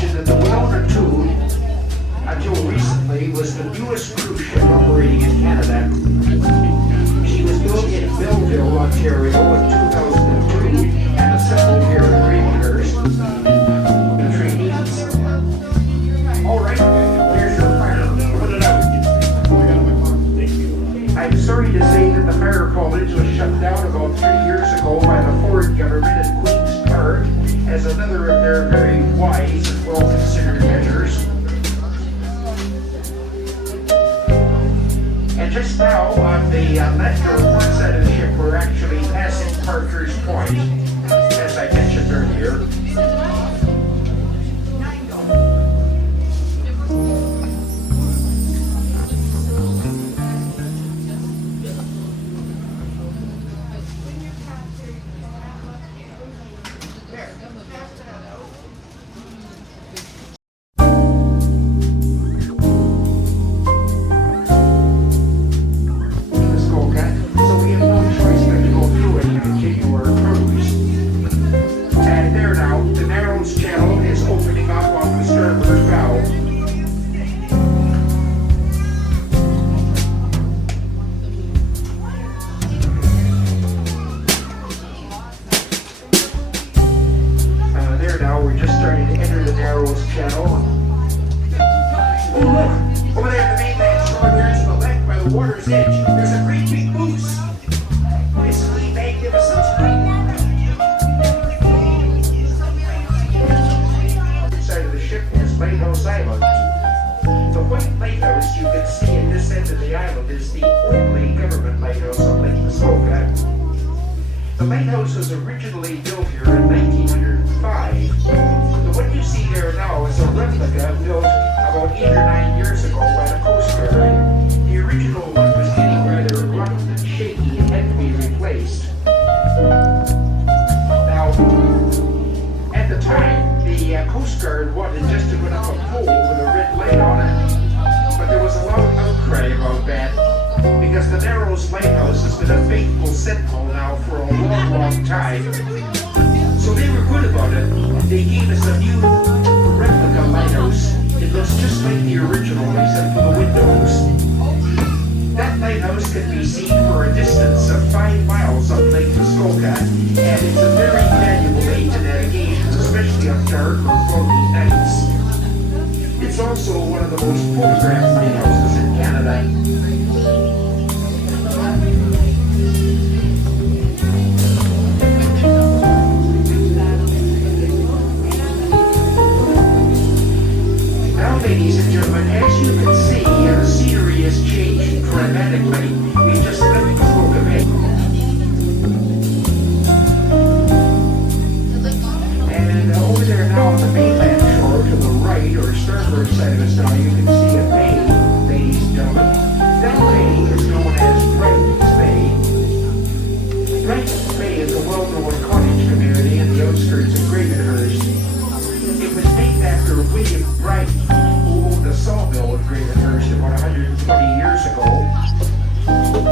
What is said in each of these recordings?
mention that the well or two village was shut down about 3 years ago by the Ford government at Queen's Park as another of their very wise and well-considered measures. And just now, on the left or port side of the ship, we're actually passing Parker's Point, as I mentioned earlier. The lighthouse was originally built here in 1905. The one you see there now is a replica built about 8 or 9 years ago by the Coast Guard. The original one was getting rather rough and shaky and had to be replaced. Now, at the time, the Coast Guard wanted just to put up a pole with a red light on it, but there was a lot of outcry about that, because the Narrows Lighthouse has been a faithful sentinel now for a long, long time. So they were good about it. They gave us a new replica lighthouse. It looks just like the original except for the windows. That lighthouse can be seen for a distance of 5 miles up Lake Muskoka, and it's a very valuable aid to navigation, especially on dark or foggy nights. It's also one of the most photographed lighthouses in Canada. Ladies and gentlemen, as you can see, the scenery has changed dramatically. We just left Muskoka Bay. And over there now on the mainland shore to the right, or starboard side of us now, you can see a bay, ladies and gentlemen. That bay is known as Brighton's Bay. Brighton's Bay is a well-known cottage community in the outskirts of Gravenhurst. It was named after William Brighton, the sawmill of Gravenhurst about 120 years ago.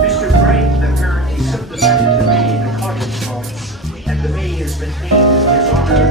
Mr. Brighton apparently subdivided the bay into cottage lots, and the bay has been named in his honor.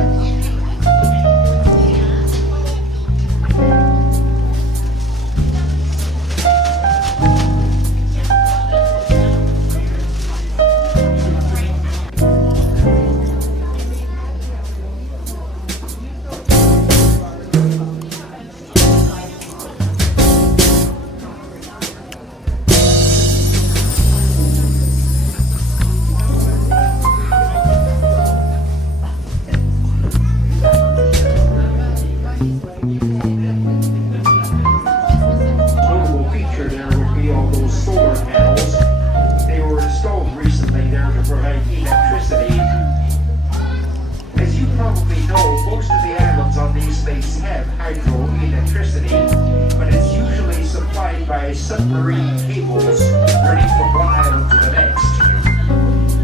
Submarine cables running from one island to the next.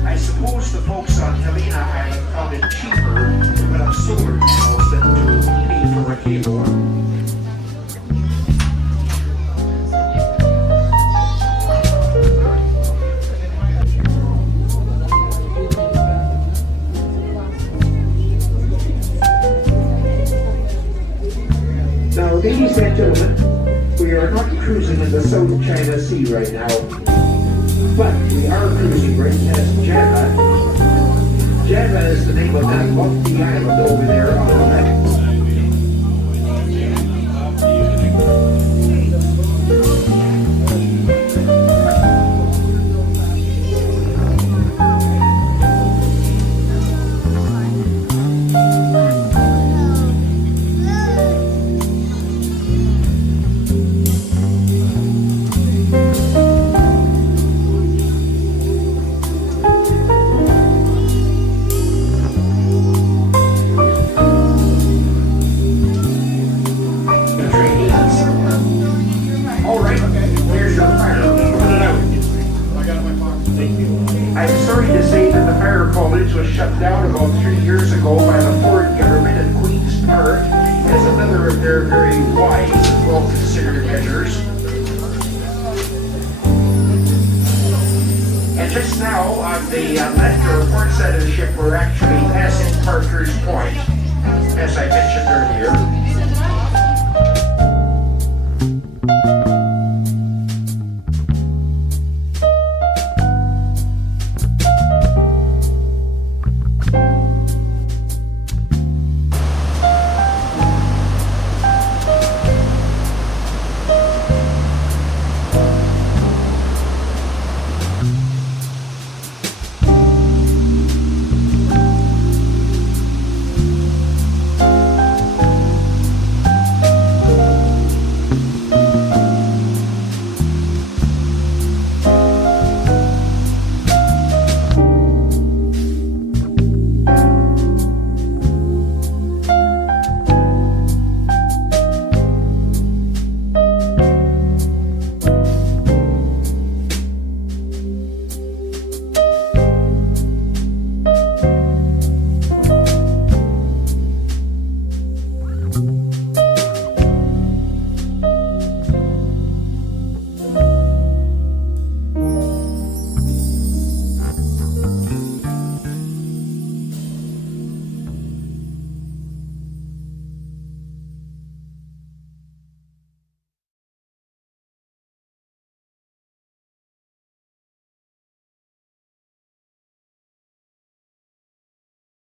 I suppose the folks on Helena Island found it cheaper to put up solar panels than to pay for a cable. Now, ladies and gentlemen, we are not cruising in the South China Sea right now, but we are cruising right past Java. Java is the name of that lofty island over there on the left. the left or port side of the ship were actually passing Parker's Point.